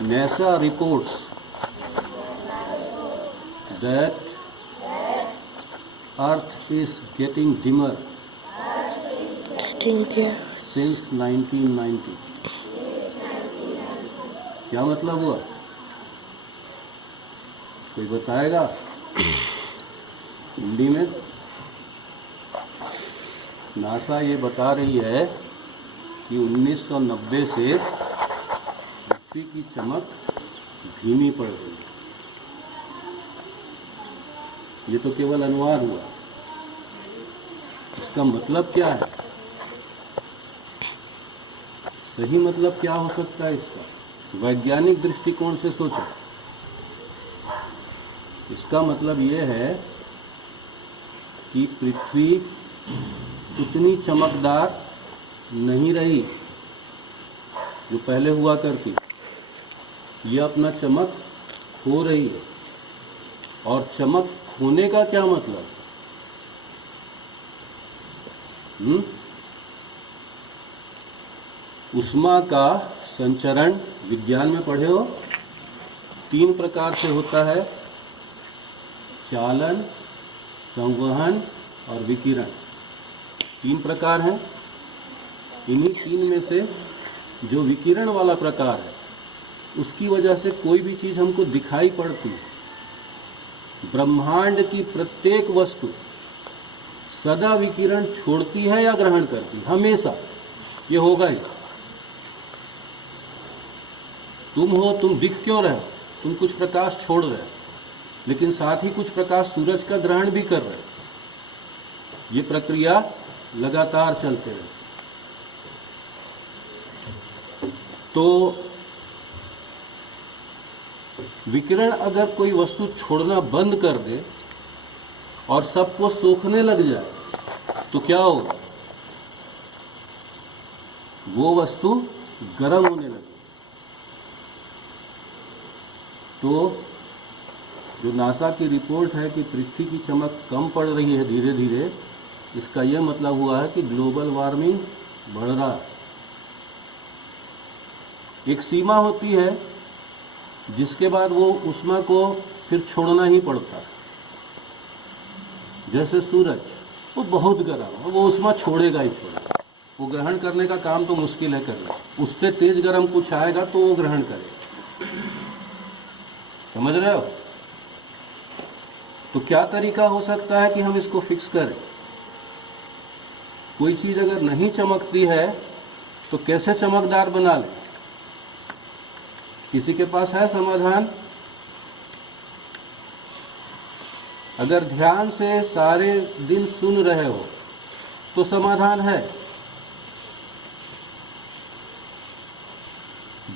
NASA reports that Earth is getting dimmer since 1990. क्या मतलब हुआ? कोई बताएगा हिंदी में? नासा ये बता रही है कि 1990 से पृथ्वी की चमक धीमी पड़ रही है। ये तो केवल अनुवाद हुआ। इसका मतलब क्या है? सही मतलब क्या हो सकता है इसका? वैज्ञानिक दृष्टिकोण से सोचो। इसका मतलब ये है कि पृथ्वी उतनी चमकदार नहीं रही जो पहले हुआ करती। ये अपना चमक खो रही है। और चमक खोने का क्या मतलब? ऊष्मा का संचरण विज्ञान में पढ़े हो, 3 प्रकार से होता है: चालन, संवहन और विकिरण। 3 प्रकार हैं। इन्हीं 3 में से जो विकिरण वाला प्रकार है, उसकी वजह से कोई भी चीज़ हमको दिखाई पड़ती है। ब्रह्मांड की प्रत्येक वस्तु सदा विकिरण छोड़ती है या ग्रहण करती है, हमेशा। ये होगा ही। तुम हो, तुम दिख क्यों रहे हो? तुम कुछ प्रकाश छोड़ रहे हो, लेकिन साथ ही कुछ प्रकाश सूरज का ग्रहण भी कर रहे हो। ये प्रक्रिया लगातार चलते रहे। तो विकिरण अगर कोई वस्तु छोड़ना बंद कर दे और सबको सोखने लग जाए तो क्या होगा? वो वस्तु गर्म होने लगे। तो जो नासा की रिपोर्ट है कि पृथ्वी की चमक कम पड़ रही है धीरे धीरे, इसका यह मतलब हुआ है कि ग्लोबल वार्मिंग बढ़ रहा है। एक सीमा होती है जिसके बाद वो ऊष्मा को फिर छोड़ना ही पड़ता है। जैसे सूरज, वो बहुत गर्म है, वो ऊष्मा छोड़ेगा ही छोड़ेगा। वो ग्रहण करने का काम तो मुश्किल है करना। उससे तेज गर्म कुछ आएगा तो वो ग्रहण करेगा। समझ रहे हो? तो क्या तरीका हो सकता है कि हम इसको फिक्स करें? कोई चीज अगर नहीं चमकती है तो कैसे चमकदार बना ले? किसी के पास है समाधान? अगर ध्यान से सारे दिन सुन रहे हो तो समाधान है।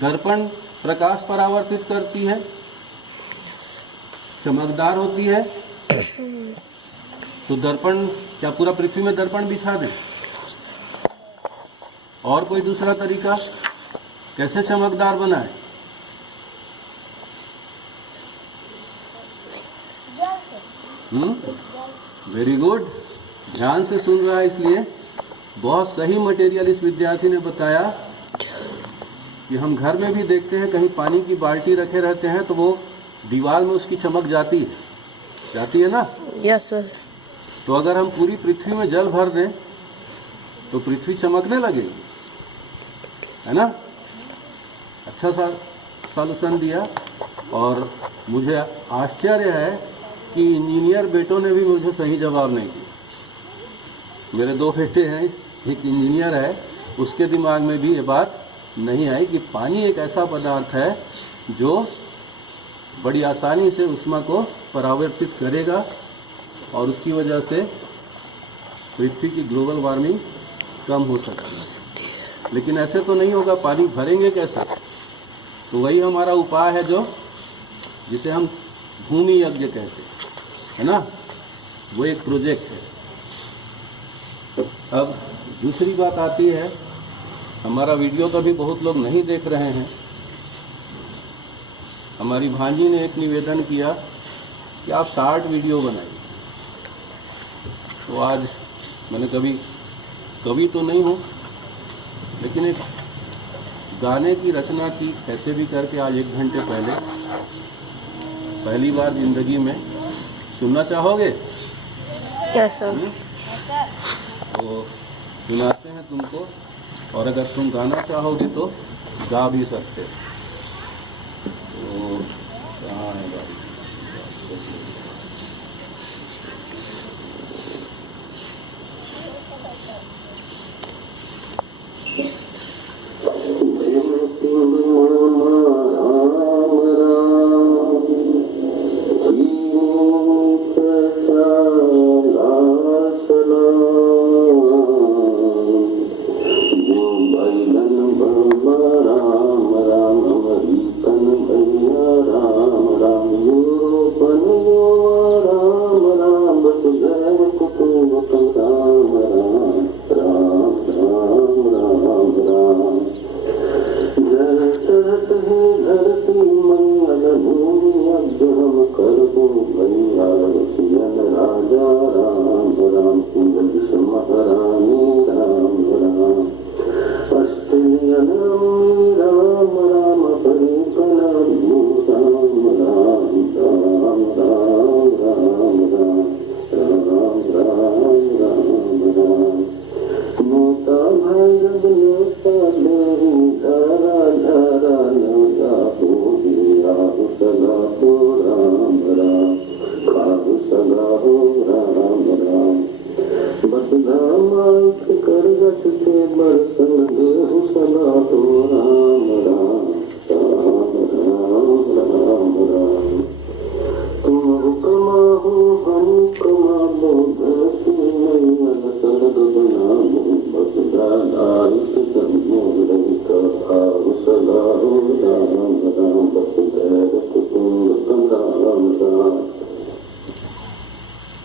दर्पण प्रकाश परावर्तित करती है, चमकदार होती है। तो दर्पण, क्या पूरा पृथ्वी में दर्पण बिछा दें? और कोई दूसरा तरीका कैसे चमकदार बनाए? वेरी गुड, ध्यान से सुन रहा है, इसलिए बहुत सही मटेरियल इस विद्यार्थी ने बताया कि हम घर में भी देखते हैं, कहीं पानी की बाल्टी रखे रहते हैं तो वो दीवार में उसकी चमक जाती है ना? Yes sir. तो अगर हम पूरी पृथ्वी में जल भर दें तो पृथ्वी चमकने लगेगी, है ना? अच्छा सा सॉल्यूशन दिया। और मुझे आश्चर्य है कि इंजीनियर बेटों ने भी मुझे सही जवाब नहीं दिया। मेरे 2 बेटे हैं, एक इंजीनियर है, उसके दिमाग में भी ये बात नहीं आई कि पानी एक ऐसा पदार्थ है जो बड़ी आसानी से ऊष्मा को परावर्तित करेगा और उसकी वजह से पृथ्वी की ग्लोबल वार्मिंग कम हो सकती है। लेकिन ऐसे तो नहीं होगा, पानी भरेंगे कैसे? तो वही हमारा उपाय है, जिसे हम भूमि यज्ञ कहते हैं, है ना? वो एक प्रोजेक्ट है। अब दूसरी बात आती है, हमारा वीडियो तो अभी बहुत लोग नहीं देख रहे हैं। हमारी भांजी ने एक निवेदन किया कि आप 60 वीडियो बनाइए। तो आज मैंने कभी तो नहीं हूँ, लेकिन एक गाने की रचना की कैसे भी करके आज 1 घंटे पहले, पहली बार जिंदगी में। सुनना चाहोगे? Yes sir. तो सुनाते हैं तुमको, और अगर तुम गाना चाहोगे तो गा भी सकते। तो कहाँ है गाड़ी?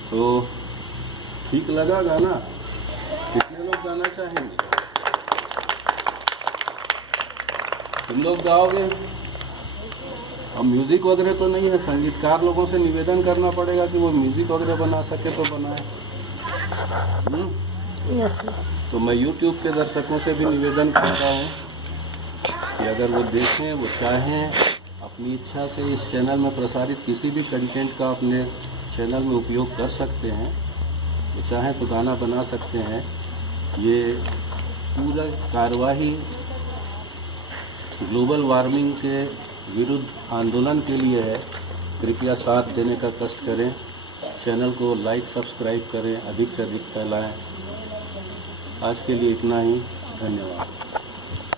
तो ठीक लगा गाना? कितने लोग गाना चाहेंगे? तुम लोग गाओगे? अब म्यूज़िक वगैरह तो नहीं है, संगीतकार लोगों से निवेदन करना पड़ेगा कि वो म्यूज़िक वगैरह बना सके तो बनाए। Yes sir. तो मैं YouTube के दर्शकों से भी निवेदन करता हूँ कि अगर वो देखें, वो चाहें, अपनी इच्छा से इस चैनल में प्रसारित किसी भी कंटेंट का अपने चैनल में उपयोग कर सकते हैं। वो चाहें तो गाना बना सकते हैं। ये पूरा कार्यवाही ग्लोबल वार्मिंग के विरुद्ध आंदोलन के लिए है। कृपया साथ देने का कष्ट करें। चैनल को लाइक सब्सक्राइब करें, अधिक से अधिक फैलाएं। आज के लिए इतना ही। धन्यवाद।